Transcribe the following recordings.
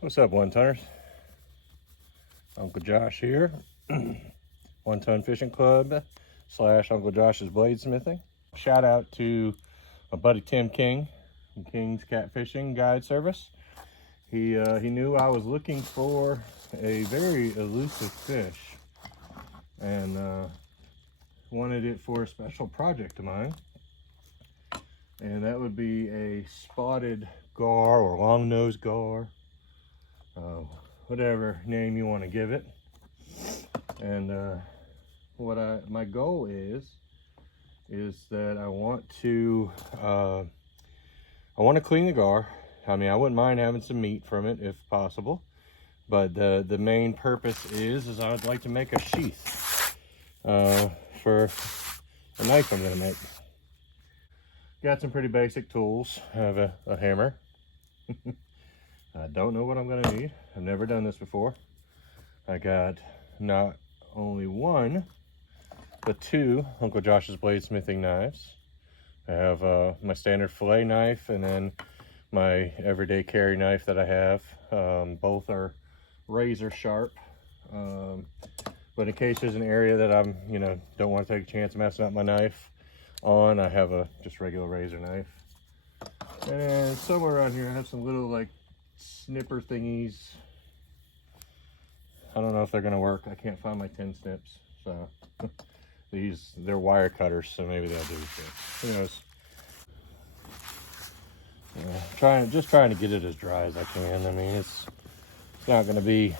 What's up, one tonners? Uncle Josh here. One Ton Fishing Club / Uncle Josh's Bladesmithing. Shout out to my buddy Tim King from King's Catfishing Guide Service. He knew I was looking for a very elusive fish and wanted it for a special project of mine. And that would be a spotted gar or long-nosed gar. Whatever name you want to give it. And my goal is that I want to clean the gar. I mean, I wouldn't mind having some meat from it if possible, but the main purpose is I would like to make a sheath for a knife I'm gonna make. Got some pretty basic tools. I have a hammer. I don't know what I'm gonna need. I've never done this before. I got not only one, but two Uncle Josh's Bladesmithing knives. I have my standard fillet knife and then my everyday carry knife that I have. Both are razor sharp. But in case there's an area that I'm, don't want to take a chance of messing up my knife on, I have a just regular razor knife. And somewhere around here I have some little like snipper thingies. I don't know if they're gonna work. I can't find my 10 snips, so they're wire cutters, so maybe they'll do so. Who knows? Just trying to get it as dry as I can. I mean, it's not gonna be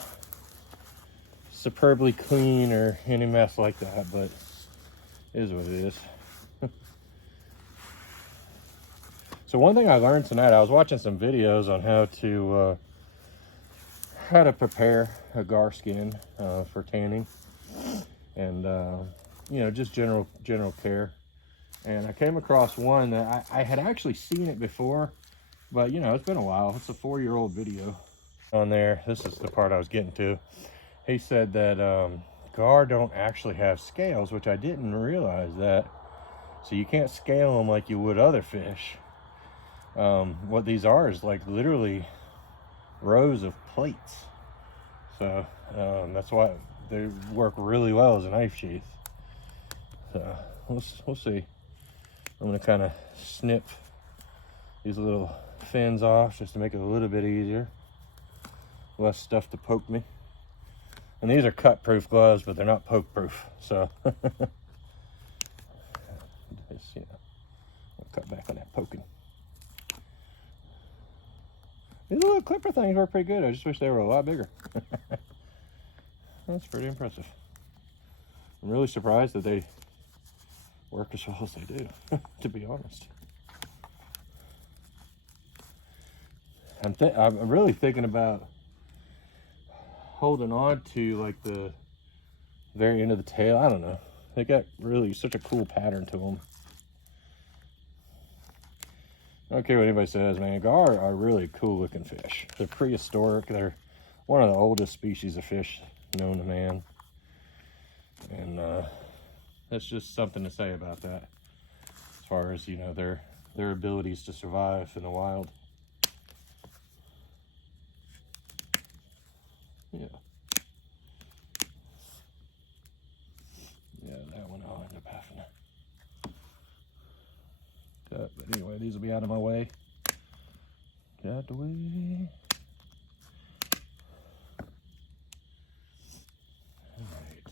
superbly clean or any mess like that, but it is what it is. So one thing I learned tonight, I was watching some videos on how to prepare a gar skin for tanning, and just general care. And I came across one that I had actually seen it before, but it's been a while. It's a 4-year-old video on there. This is the part I was getting to. He said that gar don't actually have scales, which I didn't realize that. So you can't scale them like you would other fish. What these are is like literally rows of plates. So that's why they work really well as a knife sheath. So we'll see. I'm gonna kind of snip these little fins off just to make it a little bit easier. Less stuff to poke me. And these are cut-proof gloves, but they're not poke-proof. So just, I'll cut back on that poking. These little clipper things work pretty good. I just wish they were a lot bigger. That's pretty impressive. I'm really surprised that they work as well as they do, to be honest. I'm really thinking about holding on to like the very end of the tail. I don't know. They got really such a cool pattern to them. I don't care what anybody says, man. Gar are really cool looking fish. They're prehistoric. They're one of the oldest species of fish known to man. And that's just something to say about that. As far as, their abilities to survive in the wild. Yeah. Yeah, that one I'll end up having to cut. But anyway, these will be out of my way. Get out the way. All right.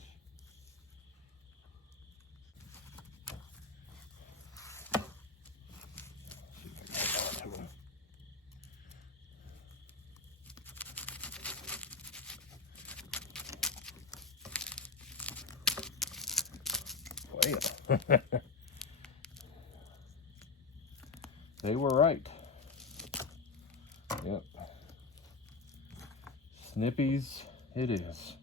See if I can get onto them. Well, they were right. Yep. Snippies it is.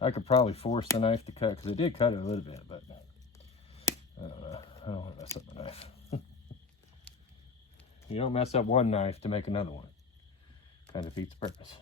I could probably force the knife to cut, because it did cut it a little bit, but I don't know. I don't want to mess up the knife. You don't mess up one knife to make another one. Kind of defeats the purpose.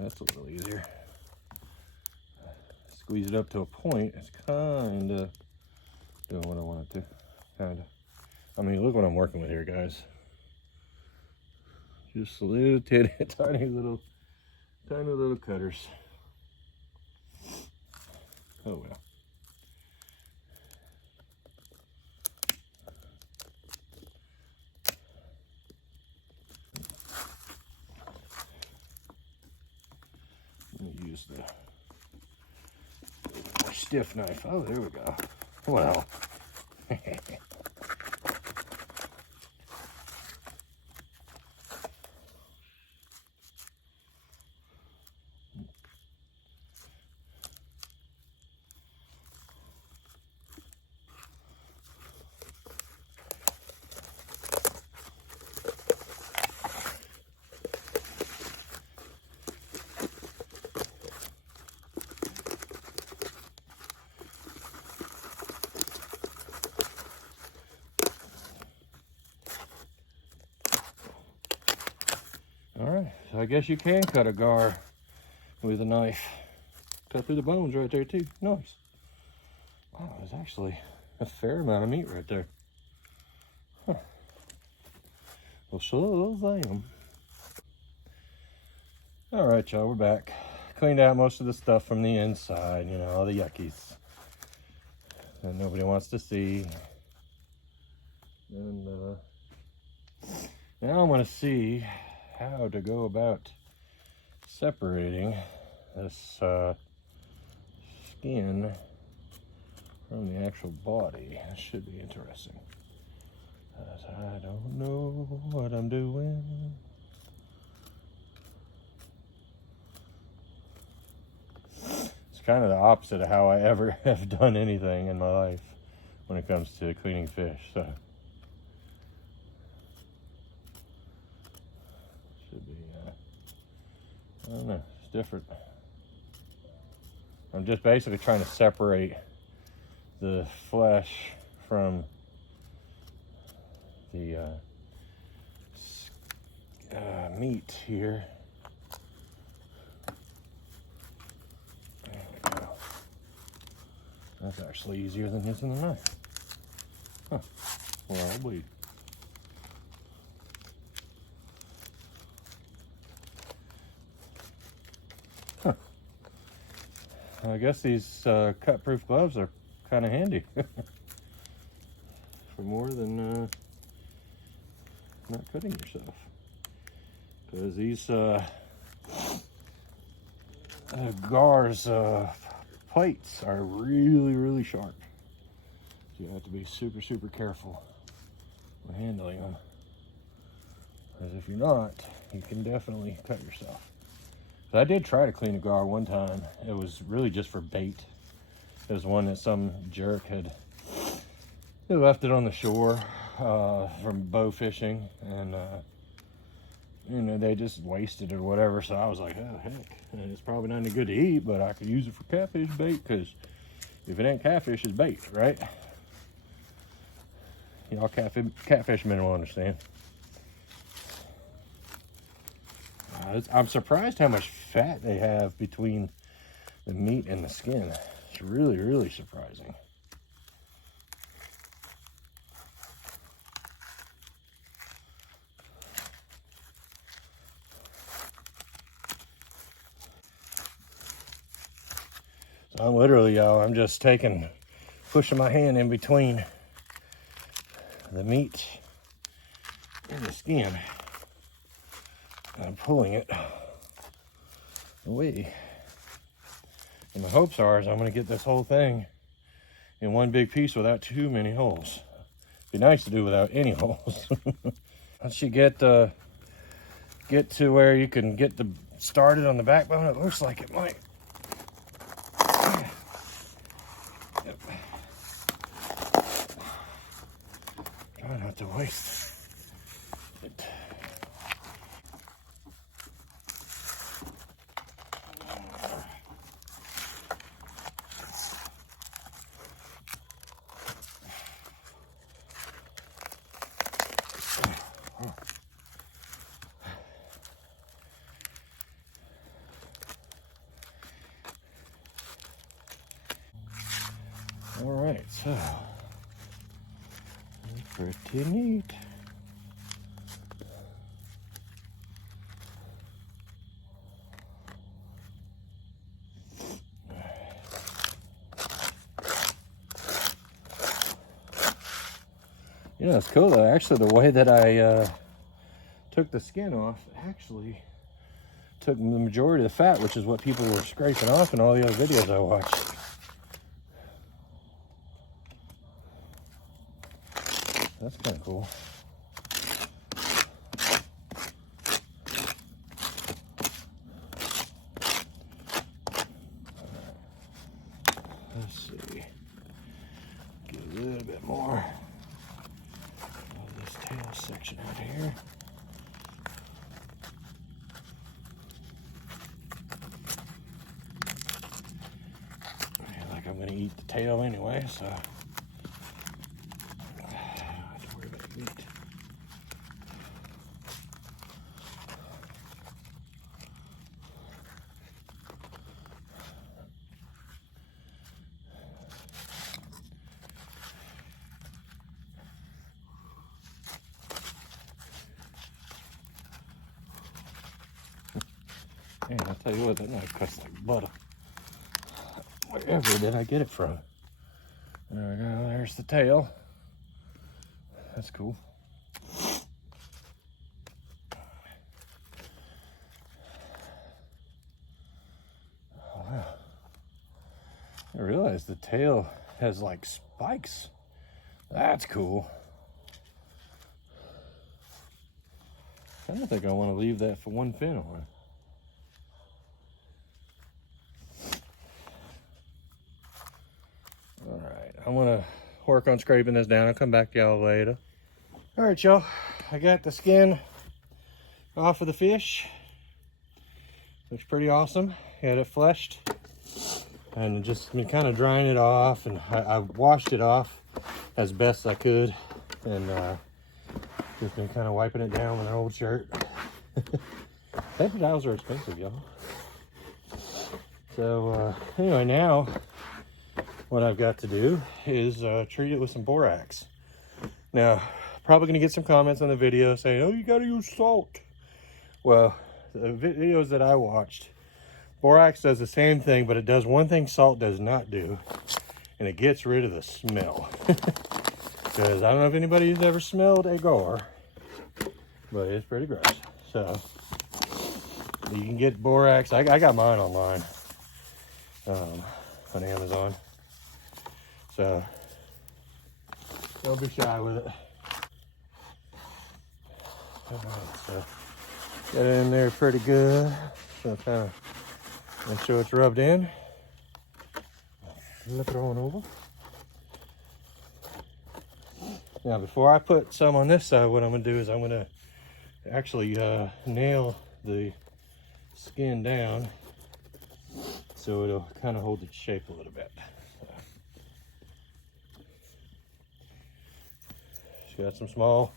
That's a little easier. Squeeze it up to a point. It's kind of doing what I want it to. Kind of. I mean, look what I'm working with here, guys. Just little tiny little cutters. Oh well. Let me use the stiff knife. Oh, there we go. Well. All right, so I guess you can cut a gar with a knife. Cut through the bones right there too. Nice. Wow, there's actually a fair amount of meat right there. Huh. Well, so them. All right, y'all, we're back. Cleaned out most of the stuff from the inside, you know, all the yuckies that nobody wants to see. And now I'm gonna see how to go about separating this skin from the actual body. That should be interesting. I don't know what I'm doing. It's kind of the opposite of how I ever have done anything in my life when it comes to cleaning fish. So should be, I don't know, it's different. I'm just basically trying to separate the flesh from the meat here. There we go. That's actually easier than using the knife. Huh. Well, I'll bleed. Huh. I guess these cut-proof gloves are kind of handy for more than not cutting yourself, because these gars plates are really sharp, so you have to be super careful when handling them, because if you're not, you can definitely cut yourself. But I did try to clean a gar one time. It was really just for bait. It was one that some jerk had left it on the shore from bow fishing, and you know, they just wasted it or whatever. So I was like, oh heck, and it's probably not any good to eat, but I could use it for catfish bait, because if it ain't catfish, it's bait, right? Y'all catfish men will understand. I'm surprised how much fat they have between the meat and the skin. It's really surprising. So I'm literally, y'all, I'm just pushing my hand in between the meat and the skin. And I'm pulling it away. And my hopes are I'm going to get this whole thing in one big piece without too many holes. Be nice to do without any holes. Once you get to where you can get started on the backbone, it looks like it might. Yep. Try not to waste it. So, pretty neat. You know, it's cool though. Actually, the way that I took the skin off actually took the majority of the fat, which is what people were scraping off in all the other videos I watched. That's kind of cool. Let's see. Get a little bit more of this tail section out here. Like I'm going to eat the tail anyway, so I don't have to worry about the meat. Man, I'll tell you what, that knife cuts like butter. Wherever did I get it from? There we go, there's the tail. That's cool. Oh, wow. I realized the tail has like spikes. That's cool. I don't think I want to leave that for one fin on. All right, I'm gonna work on scraping this down. I'll come back to y'all later. All right, y'all, I got the skin off of the fish. Looks pretty awesome. Had it fleshed and just been kind of drying it off, and I washed it off as best I could, and just been kind of wiping it down with an old shirt. Paper towels are expensive, y'all. So anyway, now what I've got to do is treat it with some borax. Now, probably gonna get some comments on the video saying, oh, you gotta use salt. Well, the videos that I watched, borax does the same thing, but it does one thing salt does not do, and it gets rid of the smell. Because I don't know if anybody's ever smelled a gar, but it's pretty gross. So you can get borax. I got mine online on Amazon. So don't be shy with it. All right, so get it in there pretty good. So kind of make sure it's rubbed in. Flip it on over. Now, before I put some on this side, what I'm going to do is I'm going to actually nail the skin down so it'll kind of hold its shape a little bit. So, got some small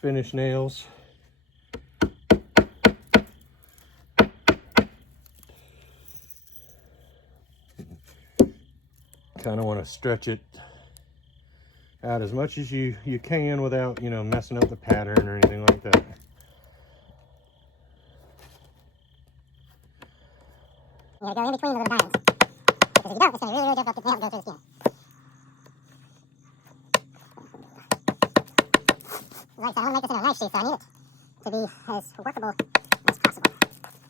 finish nails. Kind of want to stretch it out as much as you can without, you know, messing up the pattern or anything like that. You gotta go in between the little diamonds, because if you don't, it's gonna be really, really difficult to go through the skin. Like I said, I want to make this into a knife sheath, so I need it to be as workable as possible.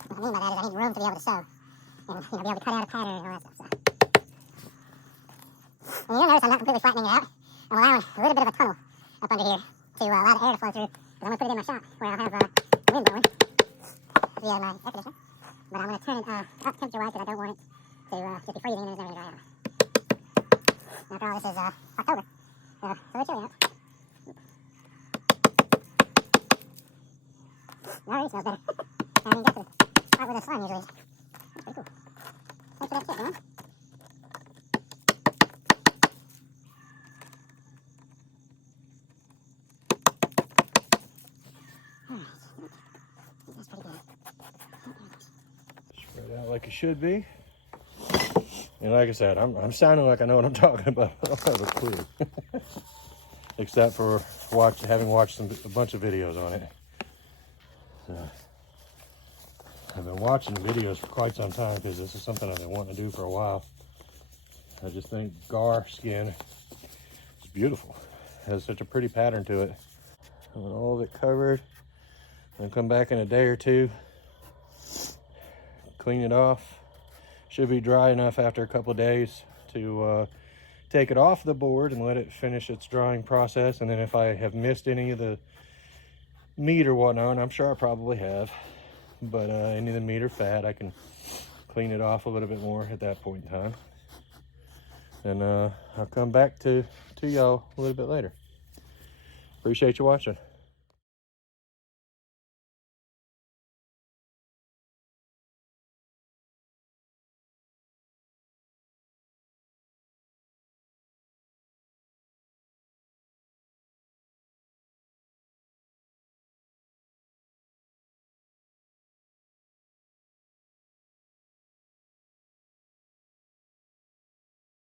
What I mean by that is I need room to be able to sew and, you know, be able to cut out a pattern and all that stuff. So. And you'll notice I'm not completely flattening it out. I'm allowing a little bit of a tunnel up under here to allow the air to flow through, because I'm going to put it in my shop where I'll have the wind blowing via my air conditioner. But I'm going to turn it up temperature-wise because I don't want it to just be freezing and then it's never going to dry out. After all, this is October, so it's a little chilly out. It already smells better. I haven't even got to the part where the slime usually is. That's pretty cool. Thanks for that tip, man. Spread out like it should be. And like I said, I'm sounding like I know what I'm talking about. I don't have a clue. Except for having watched a bunch of videos on it. So, I've been watching videos for quite some time because this is something I've been wanting to do for a while. I just think gar skin is beautiful. It has such a pretty pattern to it. I want all of it covered. I'll come back in a day or two, clean it off. Should be dry enough after a couple of days to take it off the board and let it finish its drying process. And then if I have missed any of the meat or whatnot, and I'm sure I probably have, but any of the meat or fat, I can clean it off a little bit more at that point in time. And I'll come back to y'all a little bit later. Appreciate you watching.